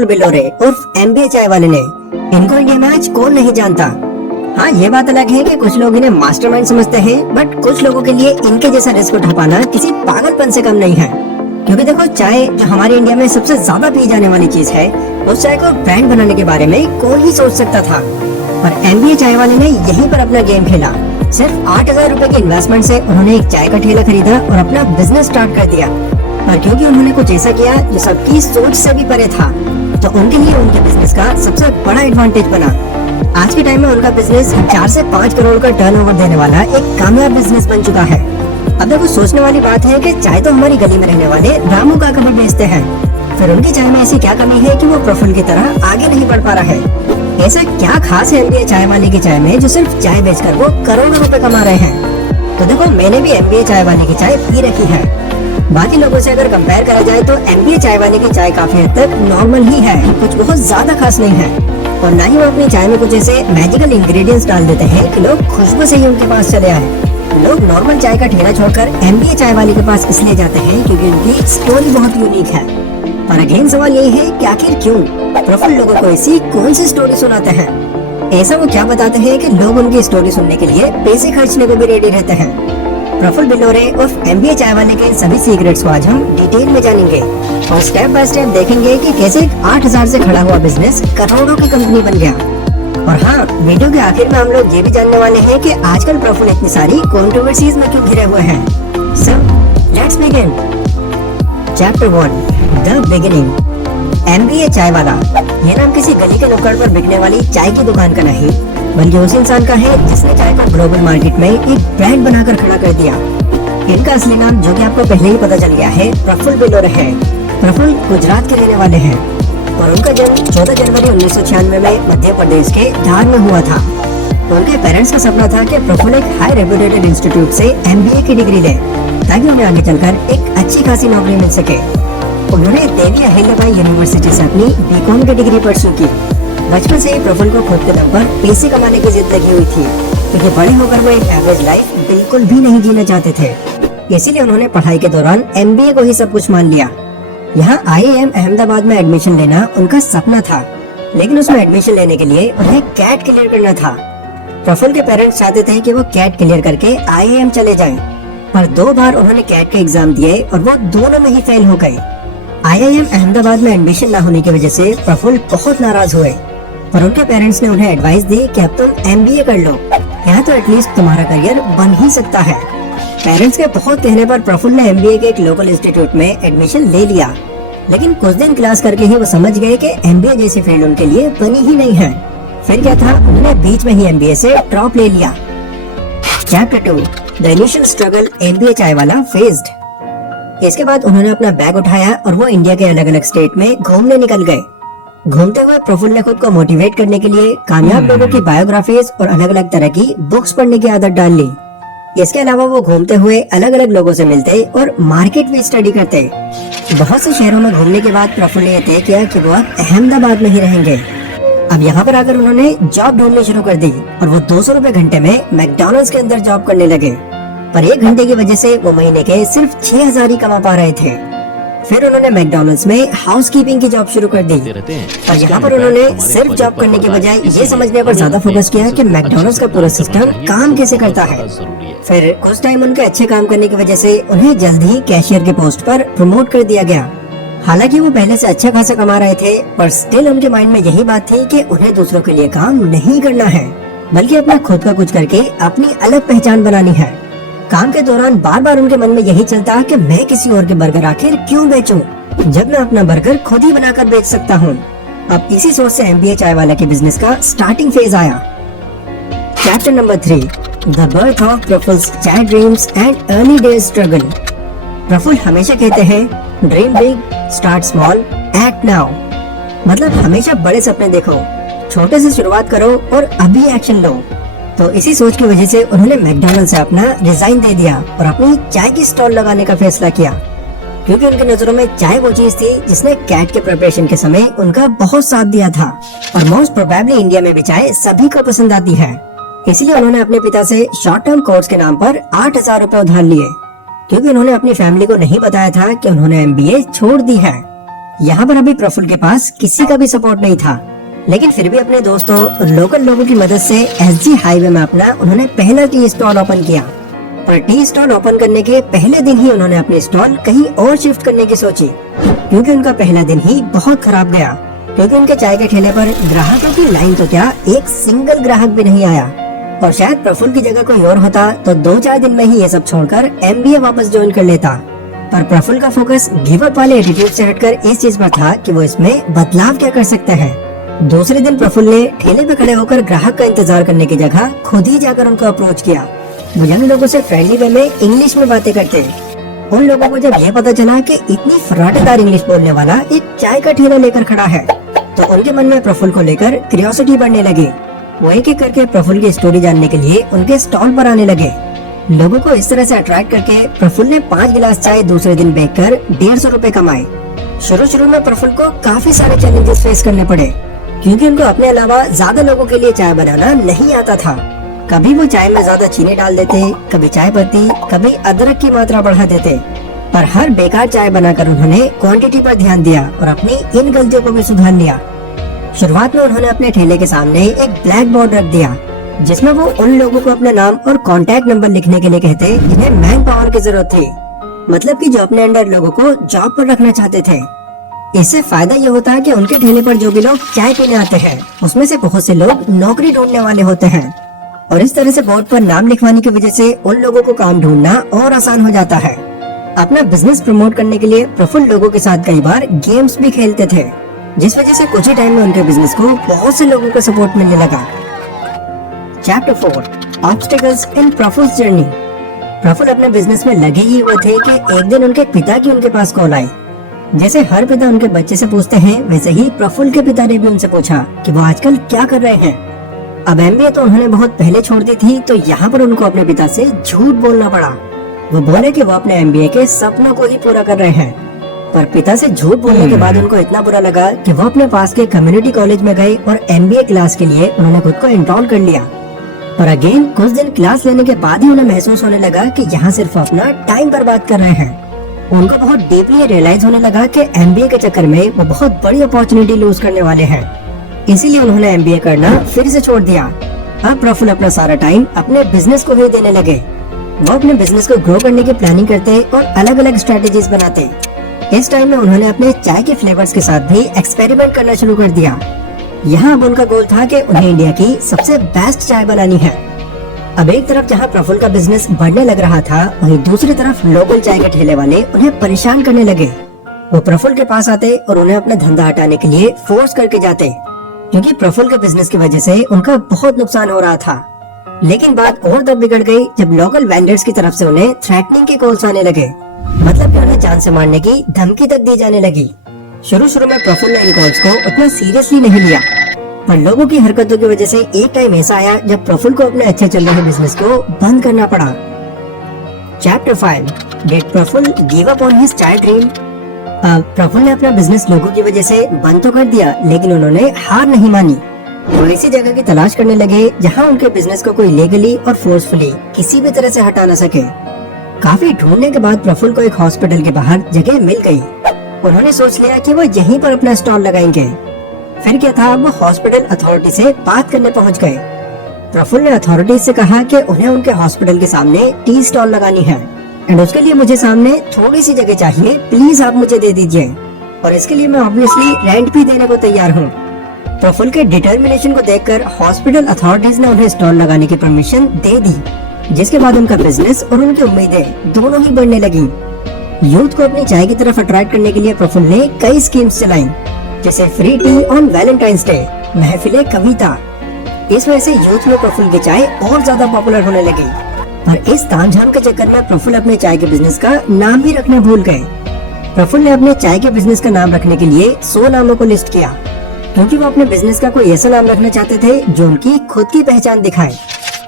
प्रफुल्ल बिलोरे उर्फ एमबीए चाय वाले ने। इनको इंडिया में आज कौन नहीं जानता। हाँ, ये बात अलग है कि कुछ लोग इन्हें मास्टरमाइंड समझते हैं, बट कुछ लोगों के लिए इनके जैसा रिस्क उठा पाना किसी पागलपन से कम नहीं है। क्योंकि देखो, चाय जो हमारे इंडिया में सबसे ज्यादा पी जाने वाली चीज है, उस चाय को ब्रांड बनाने के बारे में कौन ही सोच सकता था। पर एमबीए चाय वाले ने यहीं पर अपना गेम खेला। सिर्फ 8,000 रुपए की इन्वेस्टमेंट से उन्होंने एक चाय का ठेला खरीदा और अपना बिजनेस स्टार्ट कर दिया। पर क्योंकि उन्होंने कुछ ऐसा किया जो सबकी सोच से भी परे था, तो उनके लिए उनके बिजनेस का सबसे बड़ा एडवांटेज बना। आज के टाइम में उनका बिजनेस 4 से 5 करोड़ का टर्नओवर देने वाला एक कामयाब बिजनेस बन चुका है। अब देखो, सोचने वाली बात है कि चाय तो हमारी गली में रहने वाले रामू काका भी बेचते हैं, फिर उनकी चाय में ऐसी क्या कमी है कि वो प्रफुल्ल की तरह आगे नहीं बढ़ पा रहा है। ऐसा क्या खास है एमबीए चाय वाले की चाय में जो सिर्फ चाय बेचकर वो करोड़ों रुपए कमा रहे हैं। तो देखो, मैंने भी एमबीए चाय वाले की चाय पी रखी है। बाकी लोगों से अगर कंपेयर करा जाए तो एमबीए चाय वाले की चाय काफी हद तक नॉर्मल ही है, कुछ बहुत ज्यादा खास नहीं है। और ना ही वो अपनी चाय में कुछ ऐसे मैजिकल इंग्रेडिएंट्स डाल देते हैं कि लोग खुशबू से ही उनके पास चले आए। लोग नॉर्मल चाय का ठेला छोड़कर एमबीए चाय वाले के पास इसलिए जाते हैं क्योंकि उनकी स्टोरी बहुत यूनिक है। पर अगेन सवाल ये है कि आखिर क्यों प्रफुल्ल लोगों को ऐसी कौन सी स्टोरी सुनाते हैं। ऐसा वो क्या बताते हैं कि लोग उनकी स्टोरी सुनने के लिए पैसे खर्चने को भी रेडी रहते हैं। प्रफुल्ल बिलोरे और एमबीए चाय वाले के सभी सीक्रेट्स को आज हम डिटेल में जानेंगे और स्टेप बाय स्टेप देखेंगे कि कैसे 8,000 से खड़ा हुआ बिजनेस करोड़ों की कंपनी बन गया। और हाँ, वीडियो के आखिर में हम लोग ये भी जानने वाले हैं कि आजकल प्रफुल्ल इतनी सारी कंट्रोवर्सीज में क्यों घिरे हुए हैं। So let's begin. Chapter 1, the beginning. MBA चाय वाला ये नाम किसी गली के नुक्कड़ पर बिकने वाली चाय की दुकान का नहीं, बल्कि उस इंसान का है जिसने चाय को ग्लोबल मार्केट में एक ब्रांड बनाकर खड़ा कर दिया। इनका असली नाम, जो कि आपको पहले ही पता चल गया है, प्रफुल्ल बिलोरे है। प्रफुल्ल गुजरात के रहने वाले हैं और उनका जन्म 14 जनवरी 1996 में मध्य प्रदेश के धार में हुआ था। उनके पेरेंट्स का सपना था कि प्रफुल्ल एक हाई रेप्यूटेड इंस्टीट्यूट से एमबीए की डिग्री ले, ताकि उन्हें आगे चलकर एक अच्छी खासी नौकरी मिल सके। उन्होंने देवी अहिल्याबाई यूनिवर्सिटी से अपनी बीकॉम की डिग्री परस्यू की। बचपन से ही प्रफुल्ल को खुद के दम पर पैसे कमाने की जिद लगी हुई थी, क्योंकि बड़े होकर वो एक एवरेज लाइफ बिल्कुल भी नहीं जीना चाहते थे। इसीलिए उन्होंने पढ़ाई के दौरान एमबीए को ही सब कुछ मान लिया। यहाँ आईआईएम अहमदाबाद में एडमिशन लेना उनका सपना था, लेकिन उसमें एडमिशन लेने के लिए उन्हें कैट क्लियर करना था। प्रफुल्ल के पेरेंट्स चाहते थे कि वो कैट क्लियर करके आईआईएम चले जाएं, पर 2 बार उन्होंने कैट के एग्जाम दिए और वो दोनों में ही फेल हो गए। आईआईएम अहमदाबाद में एडमिशन न होने की वजह से प्रफुल्ल बहुत नाराज हुए, पर उनके पेरेंट्स ने उन्हें एडवाइस दी कि अब तुम एमबीए कर लो, यहाँ तो एटलीस्ट तुम्हारा करियर बन ही सकता है। पेरेंट्स के बहुत कहने पर प्रफुल्ल ने एमबीए के एक लोकल इंस्टीट्यूट में एडमिशन ले लिया, लेकिन कुछ दिन क्लास करके ही वो समझ गए कि एमबीए जैसी फील्ड उनके लिए बनी ही नहीं है। फिर क्या था, उन्होंने बीच में ही एमबीए से ड्रॉप ले लिया। Chapter 2, the initial struggle MBA चाय वाला फेस्ड। इसके बाद उन्होंने अपना बैग उठाया और वो इंडिया के अलग अलग स्टेट में घूमने निकल गए। घूमते हुए प्रफुल्ल ने खुद को मोटिवेट करने के लिए कामयाब लोगों की बायोग्राफीज और अलग अलग तरह की बुक्स पढ़ने की आदत डाल ली। इसके अलावा वो घूमते हुए अलग अलग लोगों से मिलते और मार्केट भी स्टडी करते। बहुत से शहरों में घूमने के बाद प्रफुल्ल ने तय किया कि वो अब अहमदाबाद में ही रहेंगे। अब यहाँ पर आकर उन्होंने जॉब ढूंढनी शुरू कर दी और वो 200 रुपए घंटे में मैकडॉनल्ड्स के अंदर जॉब करने लगे। पर 1 घंटे की वजह से वो महीने के सिर्फ 6,000 ही कमा पा रहे थे। फिर उन्होंने मैकडॉनल्ड्स में हाउसकीपिंग की जॉब शुरू कर दी और यहाँ पर उन्होंने सिर्फ जॉब करने के बजाय ये समझने पर ज्यादा फोकस किया कि मैकडॉनल्ड्स का पूरा सिस्टम काम कैसे करता है। फिर कुछ टाइम उनके अच्छे काम करने की वजह से उन्हें जल्द ही कैशियर के पोस्ट पर प्रमोट कर दिया गया। हालांकि वो पहले से अच्छा खासा कमा रहे थे, पर स्टिल उनके माइंड में यही बात थी कि उन्हें दूसरों के लिए काम नहीं करना है, बल्कि अपना खुद का कुछ करके अपनी अलग पहचान बनानी है। काम के दौरान बार बार उनके मन में यही चलता कि मैं किसी और के बर्गर आखिर क्यों बेचूं, जब मैं अपना बर्गर खुद ही बनाकर बेच सकता हूं। अब इसी सोच से एमबीए चाय वाला के बिजनेस का स्टार्टिंग फेज आया। Chapter number 3, the birth of Prafull's chai dreams and early days struggle. Prafull हमेशा कहते हैं, dream big, start small, act now. मतलब हमेशा बड़े सपने देखो, छोटे से शुरुआत करो और अभी एक्शन लो। तो इसी सोच की वजह से उन्होंने मैकडॉनल्ड से अपना रिजाइन दे दिया और अपनी चाय की स्टॉल लगाने का फैसला किया, क्योंकि उनकी नजरों में चाय वो चीज थी जिसने कैट के प्रिपरेशन के समय उनका बहुत साथ दिया था। और मोस्ट प्रोबेबली इंडिया में भी चाय सभी को पसंद आती है। इसलिए उन्होंने अपने पिता से शॉर्ट टर्म कोर्स के नाम पर 8,000 रुपए उधार लिए, क्योंकि उन्होंने अपनी फैमिली को नहीं बताया था कि उन्होंने एमबीए छोड़ दी है। यहाँ पर अभी प्रफुल्ल के पास किसी का भी सपोर्ट नहीं था, लेकिन फिर भी अपने दोस्तों और लोकल लोगों की मदद से एसजी हाईवे में अपना उन्होंने पहला टी स्टॉल ओपन किया। पर टी स्टॉल ओपन करने के पहले दिन ही उन्होंने अपने स्टॉल कहीं और शिफ्ट करने की सोची, क्योंकि उनका पहला दिन ही बहुत खराब गया। क्योंकि उनके चाय के ठेले पर ग्राहकों की लाइन तो क्या, एक सिंगल ग्राहक भी नहीं आया। और शायद प्रफुल्ल की जगह कोई और होता तो 2-4 दिन में ही ये सब छोड़कर एमबीए वापस ज्वाइन कर लेता। पर प्रफुल्ल का फोकस गिव अप वाले एटीट्यूड से हटकर इस चीज पर था कि वो इसमें बदलाव क्या कर सकते हैं। दूसरे दिन प्रफुल्ल ने ठेले पे खड़े होकर ग्राहक का इंतजार करने की जगह खुद ही जाकर उनको अप्रोच किया। वो यंग लोगों से फ्रेंडली वे में इंग्लिश में बातें करते। उन लोगों को जब ये पता चला कि इतनी फराटेदार इंग्लिश बोलने वाला एक चाय का ठेला लेकर खड़ा है, तो उनके मन में प्रफुल्ल को लेकर क्यूरियोसिटी बढ़ने लगी। वो एक एक करके प्रफुल्ल की स्टोरी जानने के लिए उनके स्टॉल पर आने लगे। लोगों को इस तरह से अट्रैक्ट करके प्रफुल्ल ने 5 गिलास चाय दूसरे दिन बेचकर 150 रुपए कमाए। शुरू में प्रफुल्ल को काफी सारे चैलेंजेस फेस करने पड़े, क्योंकि उनको अपने अलावा ज्यादा लोगों के लिए चाय बनाना नहीं आता था। कभी वो चाय में ज्यादा चीनी डाल देते, कभी चाय पत्ती, कभी अदरक की मात्रा बढ़ा देते। पर हर बेकार चाय बनाकर उन्होंने क्वांटिटी पर ध्यान दिया और अपनी इन गलतियों को भी सुधार लिया। शुरुआत में उन्होंने अपने ठेले के सामने एक ब्लैक बोर्ड रख दिया, जिसमें वो उन लोगों को अपना नाम और कॉन्टैक्ट नंबर लिखने के लिए कहते जिन्हें मैन पावर की जरूरत थी, मतलब कि जो अपने अंडर लोगों को जॉब पर रखना चाहते थे। इससे फायदा ये होता है कि उनके ठेले पर जो भी लोग चाय पीने आते हैं, उसमें से बहुत से लोग नौकरी ढूंढने वाले होते हैं। और इस तरह से बोर्ड पर नाम लिखवाने की वजह से उन लोगों को काम ढूंढना और आसान हो जाता है। अपना बिजनेस प्रमोट करने के लिए प्रफुल्ल लोगों के साथ कई बार गेम्स भी खेलते थे, जिस वजह से कुछ ही टाइम में उनके बिजनेस को बहुत से लोगों का सपोर्ट मिलने लगा। Chapter 4 obstacles in Prafull's journey. Prafull अपने बिजनेस में लगे ही हुए थे कि एक दिन उनके पिता की उनके पास कॉल आई। जैसे हर पिता उनके बच्चे से पूछते हैं, वैसे ही प्रफुल्ल के पिता ने भी उनसे पूछा कि वो आजकल क्या कर रहे हैं। अब एमबीए तो उन्होंने बहुत पहले छोड़ दी थी, तो यहाँ पर उनको अपने पिता से झूठ बोलना पड़ा। वो बोले कि वो अपने एमबीए के सपनों को ही पूरा कर रहे हैं। पर पिता से झूठ बोलने के बाद उनको इतना बुरा लगा कि वो अपने पास के कम्युनिटी कॉलेज में गए और एमबीए क्लास के लिए उन्होंने खुद को एनरोल कर लिया। पर अगेन कुछ दिन क्लास लेने के बाद ही उन्हें महसूस होने लगा कि यहाँ सिर्फ अपना टाइम बर्बाद कर रहे हैं। उनको बहुत डीपली रियलाइज होने लगा कि एमबीए के चक्कर में वो बहुत बड़ी अपॉर्चुनिटी लूज करने वाले हैं। इसीलिए उन्होंने एमबीए करना फिर से छोड़ दिया। अब प्रफुल्ल अपना सारा टाइम अपने बिजनेस को ही देने लगे। वो अपने बिजनेस को ग्रो करने की प्लानिंग करते और अलग अलग स्ट्रेटेजीज बनाते। इस टाइम में उन्होंने अपने चाय के फ्लेवर्स के साथ भी एक्सपेरिमेंट करना शुरू कर दिया। यहाँ अब उनका गोल था कि उन्हें इंडिया की सबसे बेस्ट चाय बनानी है। अब एक तरफ जहाँ प्रफुल्ल का बिजनेस बढ़ने लग रहा था, वहीं दूसरी तरफ लोकल चाय के ठेले वाले उन्हें परेशान करने लगे। वो प्रफुल्ल के पास आते और उन्हें अपना धंधा हटाने के लिए फोर्स करके जाते, क्योंकि प्रफुल्ल के बिजनेस की वजह से उनका बहुत नुकसान हो रहा था। लेकिन बात और तब बिगड़ गई जब लोकल वेंडर्स की तरफ से उन्हें थ्रेटनिंग के कॉल्स आने लगे, मतलब कि उन्हें जान से मारने की धमकी तक दी जाने लगी। शुरू में प्रफुल्ल ने इन कॉल्स को उतना सीरियसली नहीं लिया, पर लोगों की हरकतों की वजह से एक टाइम ऐसा आया जब प्रफुल्ल को अपने अच्छे चल रहे बिजनेस को बंद करना पड़ा। Chapter 5 did Prafull give up on his chai dream. Prafull ने अपना बिजनेस लोगों की वजह से बंद तो कर दिया, लेकिन उन्होंने हार नहीं मानी। वो ऐसी जगह की तलाश करने लगे जहां उनके बिजनेस को कोई लीगली और फोर्सफुली किसी भी तरह से हटा ना सके। काफी ढूंढने के बाद प्रफुल्ल को एक हॉस्पिटल के बाहर जगह मिल गई। उन्होंने सोच लिया कि वो यहीं पर अपना स्टॉल लगाएंगे। फिर क्या था, वो हॉस्पिटल अथॉरिटी से बात करने पहुंच गए। प्रफुल्ल ने अथॉरिटी से कहा कि उन्हें उनके हॉस्पिटल के सामने टी स्टॉल लगानी है एंड उसके लिए मुझे सामने थोड़ी सी जगह चाहिए, प्लीज आप मुझे दे दीजिए, और इसके लिए मैं ऑब्वियसली रेंट भी देने को तैयार हूँ। प्रफुल्ल के डिटर्मिनेशन को देखकर हॉस्पिटल अथॉरिटीज ने उन्हें स्टॉल लगाने की परमिशन दे दी, जिसके बाद उनका बिजनेस और उनकी उम्मीदें दोनों ही बढ़ने लगी। यूथ को अपनी चाय की तरफ अट्रैक्ट करने के लिए प्रफुल्ल ने कई स्कीम्स चलाई, जैसे free tea on valentine's day, महफिले कविता। इस वजह से यूथ में प्रफुल्ल की चाय और ज्यादा पॉपुलर होने लगी। पर इस तामझाम के चक्कर में प्रफुल्ल अपने चाय के बिजनेस का नाम भी रखना भूल गए। प्रफुल्ल ने अपने चाय के बिजनेस का नाम रखने के लिए 100 नामों को लिस्ट किया, क्योंकि वो अपने बिजनेस का कोई ऐसा नाम रखना चाहते थे जो उनकी खुद की पहचान दिखाए।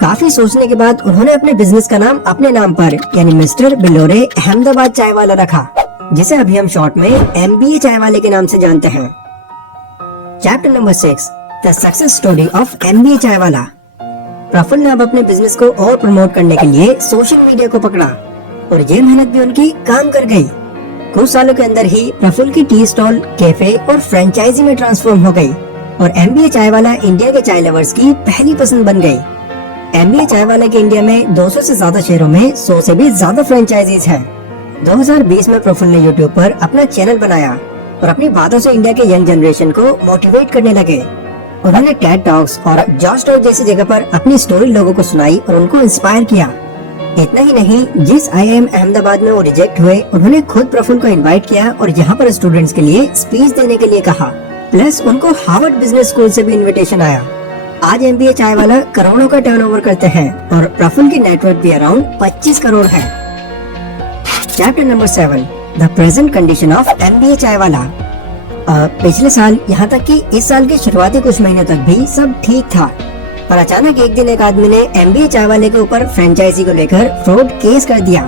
काफी सोचने के बाद उन्होंने अपने बिजनेस का नाम अपने नाम पर यानी मिस्टर बिलोरे अहमदाबाद चाय वाला रखा, जिसे अभी हम शॉर्ट में एमबीए चाय वाले के नाम से जानते हैं। Chapter number 6 the success story of MBA चाय वाला। प्रफुल्ल ने अब अपने बिजनेस को और प्रमोट करने के लिए सोशल मीडिया को पकड़ा और ये मेहनत भी उनकी काम कर गई। कुछ सालों के अंदर ही प्रफुल्ल की टी स्टॉल, कैफे और फ्रेंचाइजी में ट्रांसफॉर्म हो गई और MBA चाय वाला इंडिया के चाय लवर्स की पहली पसंद बन गई। MBA चाय वाला के इंडिया में 200 से ज्यादा शहरों में 100 से भी ज्यादा फ्रेंचाइजीज हैं। 2020 में प्रफुल्ल ने यूट्यूब पर अपना चैनल बनाया और अपनी बातों से इंडिया के यंग जनरेशन को मोटिवेट करने लगे। उन्होंने टेड टॉक्स और जॉश टॉक जैसी जगह पर अपनी स्टोरी लोगों को सुनाई और उनको इंस्पायर किया। इतना ही नहीं, जिस IIM अहमदाबाद में वो रिजेक्ट हुए, उन्होंने खुद प्रफुल्ल को इनवाइट किया और यहाँ पर स्टूडेंट्स के लिए स्पीच देने के लिए कहा। प्लस उनको हार्वर्ड बिजनेस स्कूल से भी इनविटेशन आया। आज MBA चाय वाला करोड़ों का टर्नओवर करते हैं और प्रफुल्ल की नेटवर्क भी अराउंड 25 करोड़ है। Chapter number 7, the present condition of MBA चाय वाला। पिछले साल यहाँ तक कि इस साल के शुरुआती कुछ महीने तक भी सब ठीक था, पर अचानक एक दिन एक आदमी ने MBA चाय वाले के ऊपर फ्रेंचाइजी को लेकर फ्रॉड केस कर दिया।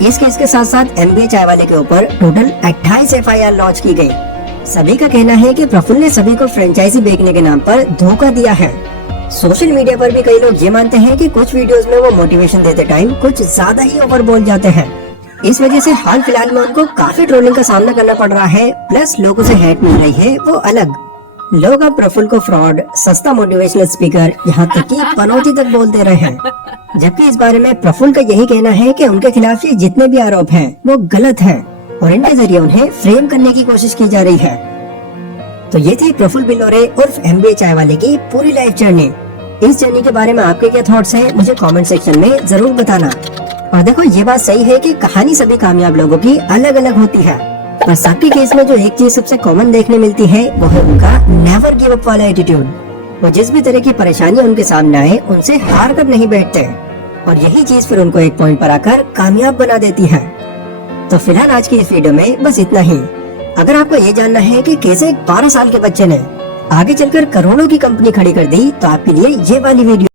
इस केस के साथ साथ MBA चाय वाले के ऊपर टोटल 28 FIR लॉन्च की गई। सभी का कहना है कि प्रफुल्ल ने सभी को फ्रेंचाइजी बेचने के नाम पर धोखा दिया है। सोशल मीडिया पर भी कई लोग ये मानते हैं कि कुछ वीडियोस में वो मोटिवेशन देते टाइम कुछ ज्यादा ही ओवर बोल जाते हैं। इस वजह से हाल फिलहाल में उनको काफी ट्रोलिंग का सामना करना पड़ रहा है, प्लस लोगों से हेट मिल रही है वो अलग। लोग अब प्रफुल्ल को फ्रॉड, सस्ता मोटिवेशनल स्पीकर, यहाँ तक कि पनौती तक बोल दे रहे हैं, जबकि इस बारे में प्रफुल्ल का यही कहना है कि उनके खिलाफ ये जितने भी आरोप हैं वो गलत हैं और इनके जरिए उन्हें फ्रेम करने की कोशिश की जा रही है। तो ये थी प्रफुल्ल बिलोरे उर्फ MBA चाय वाले की पूरी लाइफ जर्नी। इस जर्नी के बारे में आपके क्या थॉट्स हैं, मुझे कमेंट सेक्शन में जरूर बताना। और देखो, ये बात सही है कि कहानी सभी कामयाब लोगों की अलग अलग होती है, पर सबके केस में जो एक चीज सबसे कॉमन देखने मिलती है वो है उनका नेवर गिव अप वाला एटीट्यूड। वो जिस भी तरह की परेशानियां उनके सामने आए उनसे हार कर नहीं बैठते और यही चीज फिर उनको एक पॉइंट पर आकर कामयाब बना देती है। तो फिलहाल आज की इस वीडियो में बस इतना ही। अगर आपको ये जानना है कि कैसे एक 12 साल के बच्चे ने आगे चलकर करोड़ों की कंपनी खड़ी कर दी, तो आपके लिए ये वाली वीडियो